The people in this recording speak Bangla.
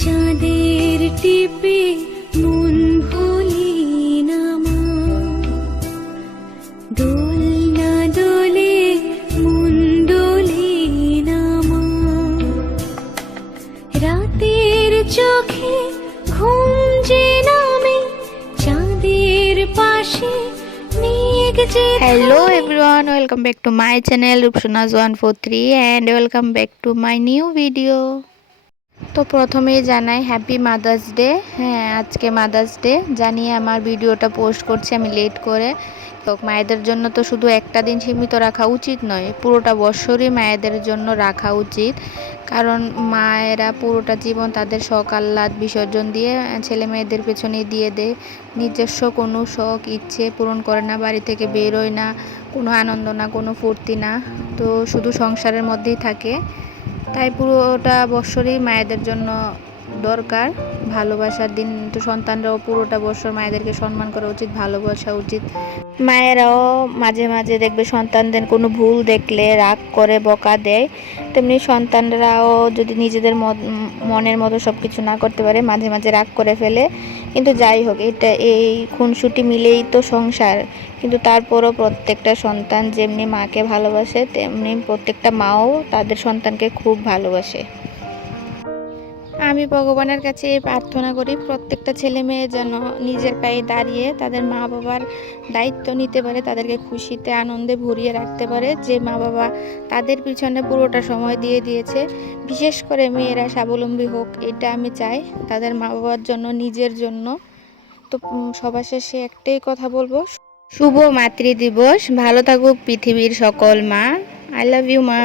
চাঁদের টিপে মন ভুলি না মা দোলনা দোলে মন দোলে না মা রাতের চোখে ঘুম যে নামে চাঁদের পাশে hello. Everyone welcome back to my channel Rupsona's one four three and welcome back to my new video তো প্রথমেই জানাই হ্যাপি মাদার্স ডে হ্যাঁ আজকে মাদার্স ডে জানিয়ে আমার ভিডিওটা পোস্ট করছি আমি লেট করে। তো মায়েদের জন্য তো শুধু একটা দিন সীমিত রাখা উচিত নয়, পুরোটা বৎসরই মায়েদের জন্য রাখা উচিত। কারণ মায়েরা পুরোটা জীবন তাদের শখ, আহ্লাদ, বিসর্জন দিয়ে ছেলে মেয়েদের পেছনে দিয়ে দেয়। নিজস্ব কোনো শখ, ইচ্ছে পূরণ করে না, বাড়ি থেকে বেরোয় না, কোনো আনন্দ না, কোনো ফুর্তি না। তো শুধু সংসারের মধ্যেই থাকে। তাই পুরোটা বৎসরই মায়েদের জন্য দরকার। ভালোবাসার দিন তো সন্তানরাও পুরোটা বছর মায়েদেরকে সম্মান করা উচিত, ভালোবাসা উচিত। মায়েরাও মাঝে মাঝে দেখবে সন্তানদের কোনো ভুল দেখলে, রাগ করে, বকা দেয়। তেমনি সন্তানরাও যদি নিজেদের মনের মতো সব কিছু না করতে পারে, মাঝে মাঝে রাগ করে ফেলে। কিন্তু যাই হোক, এটা এই খুনসুটি মিলেই তো সংসার। কিন্তু তারপরও প্রত্যেকটা সন্তান যেমনি মাকে ভালোবাসে, তেমনি প্রত্যেকটা মাও তাদের সন্তানকে খুব ভালোবাসে। আমি ভগবানের কাছে প্রার্থনা করি, প্রত্যেকটা ছেলে মেয়ে যেন নিজের পায়ে দাঁড়িয়ে তাদের মা বাবার দায়িত্ব নিতে পারে, তাদেরকে খুশিতে, আনন্দে ভরিয়ে রাখতে পারে। যে মা বাবা তাদের পিছনে পুরোটা সময় দিয়ে দিয়েছে, বিশেষ করে মেয়েরা স্বাবলম্বী হোক, এটা আমি চাই। তাদের মা বাবার জন্য, নিজের জন্য। তো সবার শেষে একটাই কথা বলব, শুভ মাতৃ দিবস ভালো থাকুক পৃথিবীর সকল মা। আই লাভ ইউ মা।